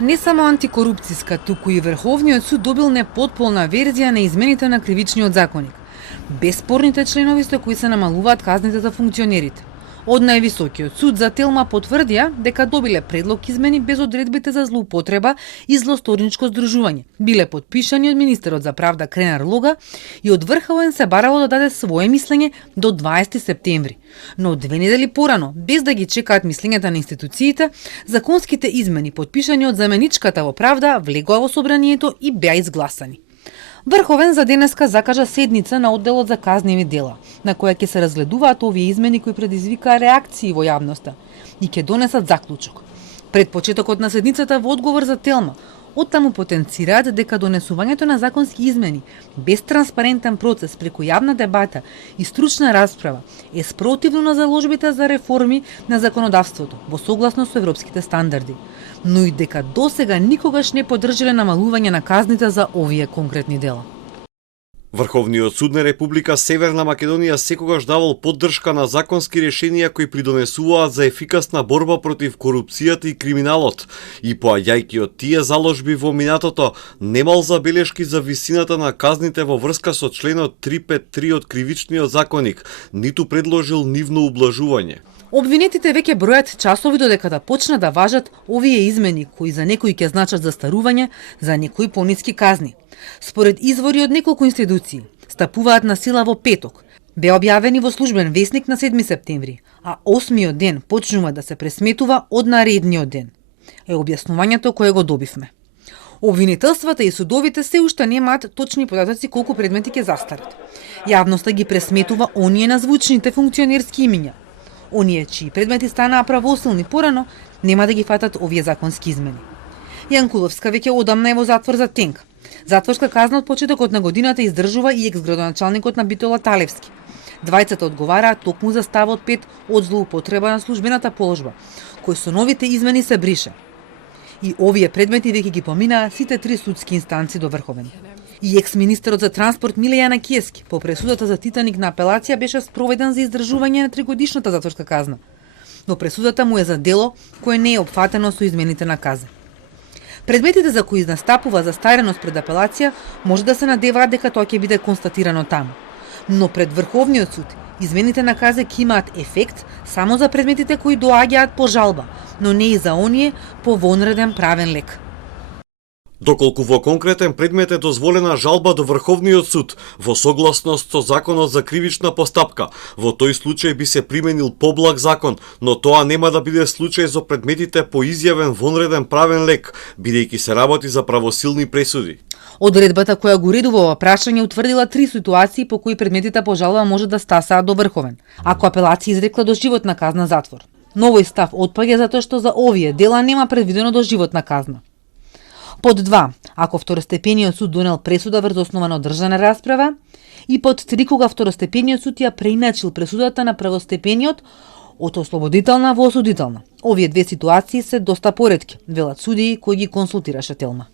Не само антикорупцијска, туку и Врховниот суд добил непотполна верзија на измените на кривичниот законник. Беспорните членови со кои се намалуваат казните за функционерите. Од највисокиот суд за Телма потврдија дека добиле предлог измени без одредбите за злоупотреба и злосторничко здружување. Биле подпишани од министерот за правда Кренар Лога и од Врховен се барало да даде свое мислење до 20 септември. Но 2 недели порано, без да ги чекаат мислењата на институциите, законските измени подпишани од заменичката во правда влегоа во собранието и беа изгласани. Врховен за денеска закажа седница на одделот за казневи дела, на која ќе се разгледуваат овие измени кои предизвикаа реакции во јавноста и ќе донесат заклучок. Пред почетокот на седницата во одговор за Телма, оттаму потенцираат дека донесувањето на законски измени без транспарентен процес преку јавна дебата и стручна расправа е спротивно на заложбите за реформи на законодавството во согласно со европските стандарди, но и дека досега никогаш не поддржале намалување на казните за овие конкретни дела. Врховниот суд на Република Северна Македонија секогаш давал поддршка на законски решенија кои придонесуваат за ефикасна борба против корупцијата и криминалот и поаѓајќи од тие заложби во минатото немал забелешки за висината на казните во врска со членот 353 од кривичниот законник, ниту предложил нивно ублажување. Обвинетите веќе бројат часови додека да почнат да важат овие измени кои за некои ќе значат застарување, за некои пониски казни. Според извори од неколку институции, стапуваат на сила во петок. Бе објавени во службен весник на 7 септември, а 8-миот ден почнува да се пресметува од наредниот ден. Е објаснувањето кое го добивме. Обвинителствата и судовите се уште немаат точни податоци колку предмети ќе застарат. Јавноста ги пресметува оние на звучните функционерски имиња. Оние чии предмети станаа правосилни порано, нема да ги фатат овие законски измени. Јанкуловска веќе одамна е во затвор за тенк. Затворска казна од почетокот на годината издржува и екс-градоначалникот на Битола Талевски. Двајцата одговараат токму за ставот 5 од злоупотреба на службената положба, кој со новите измени се брише. И овие предмети веќе ги поминаа сите 3 судски инстанци до Врховен. И екс-министерот за транспорт Миле Јанакиевски по пресудата за Титаник на апелација беше спроведен за издржување на 3-годишната затворска казна. Но пресудата му е за дело кое не е опфатено со измените на КАЗ. Предметите за кои настапува застареност пред апелација може да се надеваат дека тоа ќе биде констатирано таму. Но пред Врховниот суд измените на КАЗ ќе имаат ефект само за предметите кои доаѓаат по жалба, но не и за оние по вонреден правен лек. Доколку во конкретен предмет е дозволена жалба до Врховниот суд во согласност со законот за кривична постапка, во тој случај би се применил поблаг закон, но тоа нема да биде случај со предметите по изјавен вонреден правен лек, бидејќи се работи за правосилни пресуди. Одредбата која го уредува ова прашање утврдила 3 ситуации по кои предметите по жалба може да стасаат до Врховен, ако апелација изрекла доживотна казна затвор. Новој став отпаѓа затоа што за овие дела нема предвидено доживотна казна. Под 2, ако второстепениот суд донел пресуда врз основа на одржана расправа, и под 3, кога второстепениот суд ја преиначил пресудата на првостепениот од ослободителна во осудителна. Овие 2 ситуации се доста поретки, велат судии кои ги консултираше Телма.